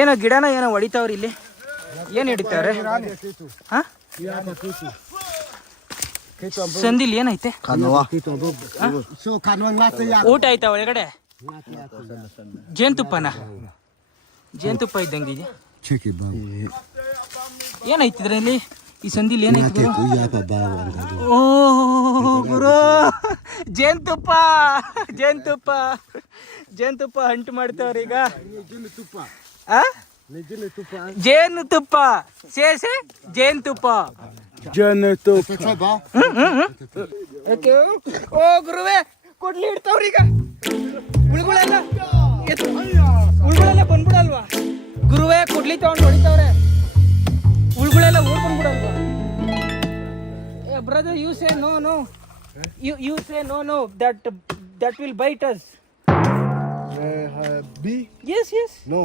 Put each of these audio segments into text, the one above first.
ಏನೋ ಗಿಡನ ಏನೋ ಹೊಡಿತಾವ್ರಿ ಇಲ್ಲಿ. ಏನು ಹಿಡಿತಾವ್ರೆ? ಹಾ, ಸಂದಿಲ್ ಏನೈತೆ? ಊಟ ಆಯ್ತಾ ಒಳಗಡೆ? ಜೇನುತುಪ್ಪನ? ಜೇನುತುಪ್ಪ ಇದ್ದಂಗಿದೆ. ಏನೈತಿ ಇದ್ರಲ್ಲಿ? ಈ ಸಂದಿಲ್ ಏನೈತಿ? ಓ ಗುರು, ಜೇನುತುಪ್ಪ ಜೇನುತುಪ್ಪ ಜೇನುತುಪ್ಪ ಹಂಟು ಮಾಡ್ತಾವ್ರಿ ಈಗ. ಜೇನುತುಪ್ಪ ಸೇಸೆ ಜೇನುತುಪ್ಪ ಓ ಗುರುವೇ, ಕೊಡ್ಲಿ ಇಡ್ತಾವ್ರಿ ಈಗ. ಉಳ್ಗಳೆಲ್ಲ ಬಂದ್ಬಿಡಲ್ವಾ ಗುರುವೇ? ಕೊಡ್ಲಿ ತಗೊಂಡು ಹೊಡಿತಾವ್ರೆ. ಉಳ್ಗಳೆಲ್ಲ ಓಡ್ ಬಂದ್ಬಿಡಲ್ವಾ? Brother, you say no no, you say no, that will bite us. Bee? Yes. No.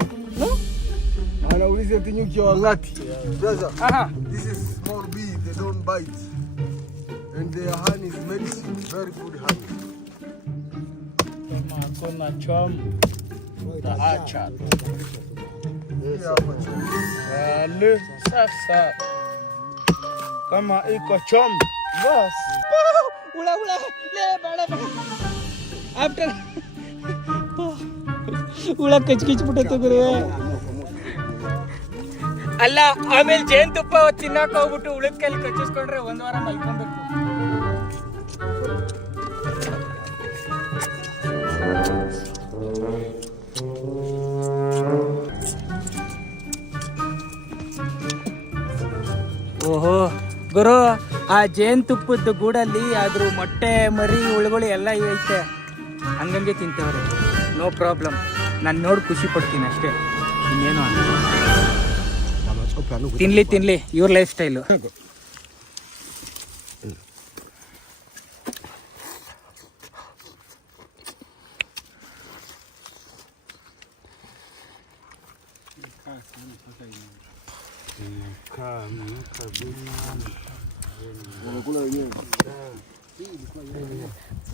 And I will say to you, lati. Brother, this is small bee, they don't bite. And their honey is medicine, very good honey. Kama chom taacha. Le sasa. Kama iko chom. Bas. ಉಳ ಲೇ ಬೇಡ after ಉಳ ಕಚ್ಕಿಚ್ಬಿಟ್ಟೈತೆ ಗುರುವೆ. ಅಲ್ಲ, ಆಮೇಲೆ ಜೇನುತುಪ್ಪ ತಿನ್ನಕ್ ಹೋಗ್ಬಿಟ್ಟು ಉಳದ ಕೈಲಿ ಕಚ್ಚಿಸ್ಕೊಂಡ್ರೆ ಒಂದ್ ವಾರ ಮಲ್ಕೊಬೇಕು. ಓಹೋ ಗುರು, ಆ ಜೇನುತುಪ್ಪದ ಗೂಡಲ್ಲಿ ಅದ್ರ ಮೊಟ್ಟೆ ಮರಿ ಉಳುಗಳು ಎಲ್ಲ ಐತೆ. ಹಂಗಂಗೆ ತಿಂತವ್ರೆ, ನೋ ಪ್ರಾಬ್ಲಮ್. ನಾನು ನೋಡಿ ಖುಷಿ ಪಡ್ತೀನಿ ಅಷ್ಟೇ, ಇನ್ನೇನು ಅಂತ. ತಿನ್ಲಿ ಇವ್ರ ಲೈಫ್ ಸ್ಟೈಲು.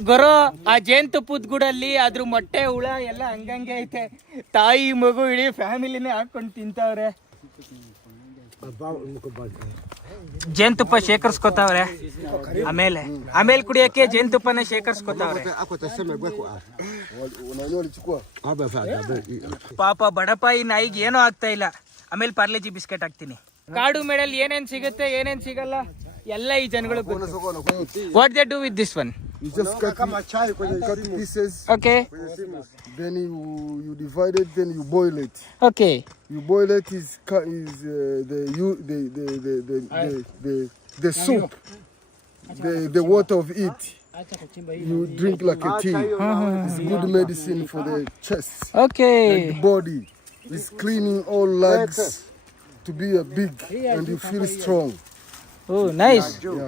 ಗುರು, ಆ ಜೇನುತುಪ್ಪದ ಗೂಡಲ್ಲಿ ಅದ್ರ ಮೊಟ್ಟೆ ಹುಳ ಎಲ್ಲ ಹಂಗಂಗೆ ಐತೆ. ತಾಯಿ ಮಗು ಇಡೀ ಫ್ಯಾಮಿಲಿನೇ ಹಾಕೊಂಡು ತಿಂತವ್ರೆ. ಜೇನುತುಪ್ಪ ಶೇಖರಿಸ್ಕೊತಾವ್ರೆ. ಆಮೇಲೆ ಕುಡಿಯಕ್ಕೆ ಜೇನುತುಪ್ಪನ ಶೇಖರಿಸ್ಕೊತಾವ್ರೆ. ಪಾಪ ಬಡಪಾಯಿ ನಾಯಿಗೆ ಏನೂ ಆಗ್ತಾ ಇಲ್ಲ. ಆಮೇಲೆ ಪಾರ್ಲೆಜಿ ಬಿಸ್ಕೆಟ್ ಹಾಕ್ತೀನಿ. ಕಾಡು ಮೇಡಲ್ಲಿ ಏನೇನ್ ಸಿಗುತ್ತೆ ಏನೇನ್ ಸಿಗಲ್ಲ ಎಲ್ಲ ಈ ಜನಗಳು. What they do with this one? You just cut pieces. Okay. Then you divide it. Then you boil it. Okay. You boil it is the soup, the water of it. You drink like a tea. It's good medicine for the chest. Okay. And the body. It's cleaning all legs to be a big and you feel strong. Oh, nice. Yeah.